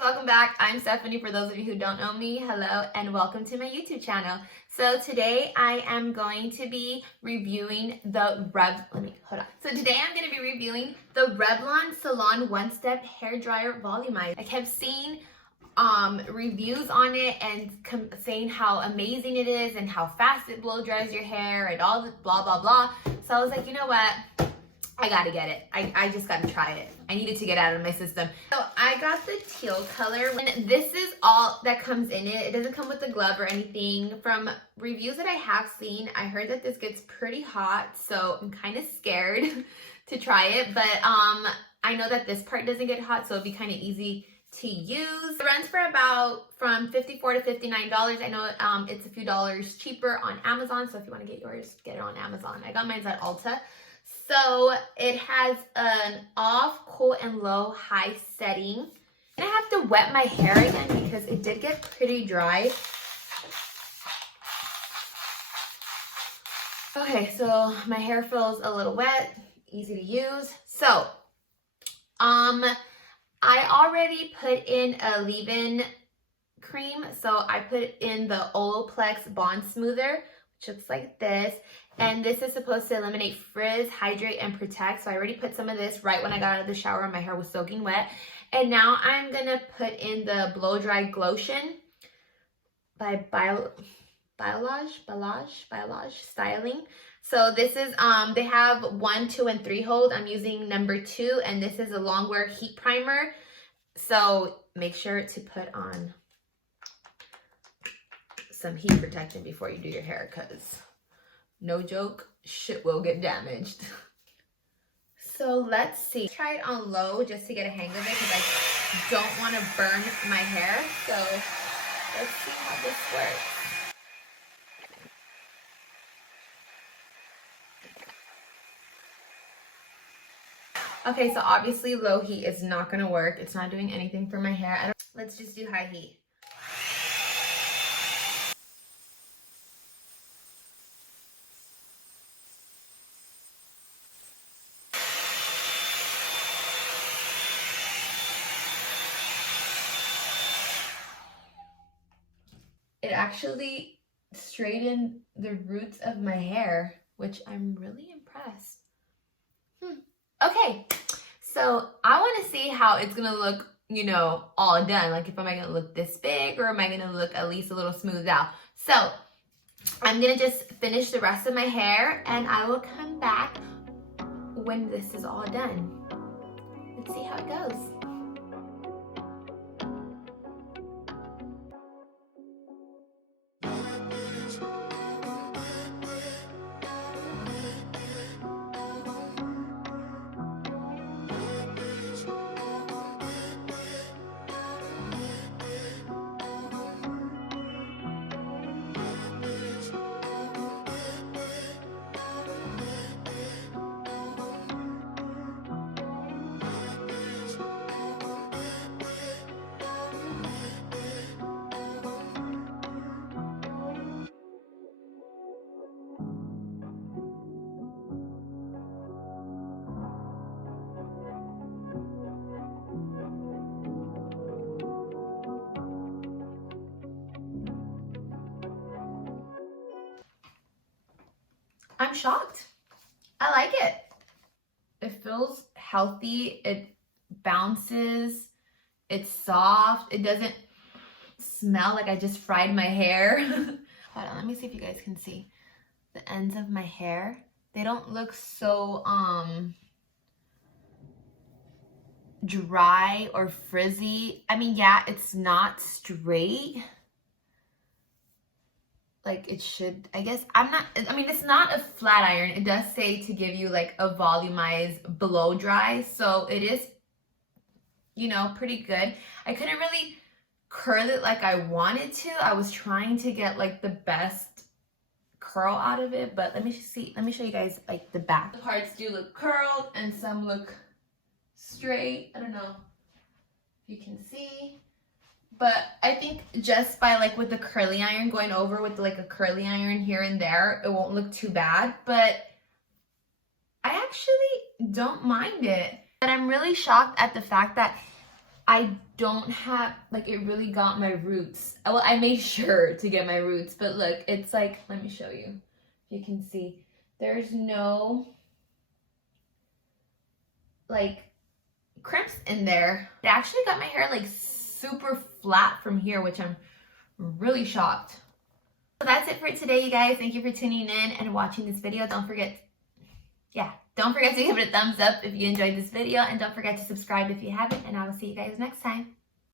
welcome back. I'm Stephanie. For those of you who don't know me, hello and welcome to my YouTube channel. So today I am going to be reviewing the today I'm going to be reviewing the Revlon Salon One Step Hair Dryer Volumizer. I kept seeing reviews on it and saying how amazing it is and how fast it blow dries your hair and all the blah blah blah. So I was like, you know what? I gotta get it. I just gotta try it. I needed to get out of my system. So I got the teal color. And this is all that comes in it. It doesn't come with a glove or anything. From reviews that I have seen, I heard that this gets pretty hot. So I'm kind of scared to try it. But I know that this part doesn't get hot, so it'll be kind of easy to use. It runs for about from $54 to $59. I know it's a few dollars cheaper on Amazon. So if you want to get yours, get it on Amazon. I got mine at Ulta. So it has an off, cool, and low, high setting. And I have to wet my hair again because it did get pretty dry. Okay, so my hair feels a little wet, easy to use. So, I already put in a leave-in cream. So I put in the Olaplex Bond Smoother, which looks like this. And this is supposed to eliminate frizz, hydrate, and protect. So I already put some of this right when I got out of the shower and my hair was soaking wet. And now I'm going to put in the Blow Dry Glotion by Biolage Styling. So this is, they have 1, 2, and 3 hold. I'm using number 2, and this is a long wear heat primer. So make sure to put on some heat protection before you do your hair, because no joke, shit will get damaged. So let's see. Try it on low just to get a hang of it because I don't want to burn my hair. So let's see how this works. Okay, so obviously low heat is not going to work. It's not doing anything for my hair. Let's just do high heat. It actually straightened the roots of my hair, which I'm really impressed. Okay, so I want to see how it's going to look, you know, all done. Like, if am I going to look this big or am I going to look at least a little smoothed out? So I'm going to just finish the rest of my hair and I will come back when this is all done. Let's see how it goes. I'm shocked. I like it. It feels healthy. It bounces. It's soft. It doesn't smell like I just fried my hair. Hold on, let me see if you guys can see the ends of my hair. They don't look so dry or frizzy. I mean, yeah, it's not straight like it should. I guess it's not a flat iron. It does say to give you like a volumized blow dry, so it is, you know, pretty good. I couldn't really curl it like I wanted to. I was trying to get like the best curl out of it, but let me show you guys like the back. The parts do look curled and some look straight. I don't know if you can see. But I think just by like with the curly iron, going over with like a curly iron here and there, it won't look too bad. But I actually don't mind it. But I'm really shocked at the fact that I don't have, like, it really got my roots. Well, I made sure to get my roots, but look, it's like, let me show you. You can see there's no, like, crimps in there. It actually got my hair, like, super flat from here, which I'm really shocked. So that's it for today, you guys. Thank you for tuning in and watching this video. Don't forget to give it a thumbs up if you enjoyed this video, and don't forget to subscribe if you haven't, and I will see you guys next time.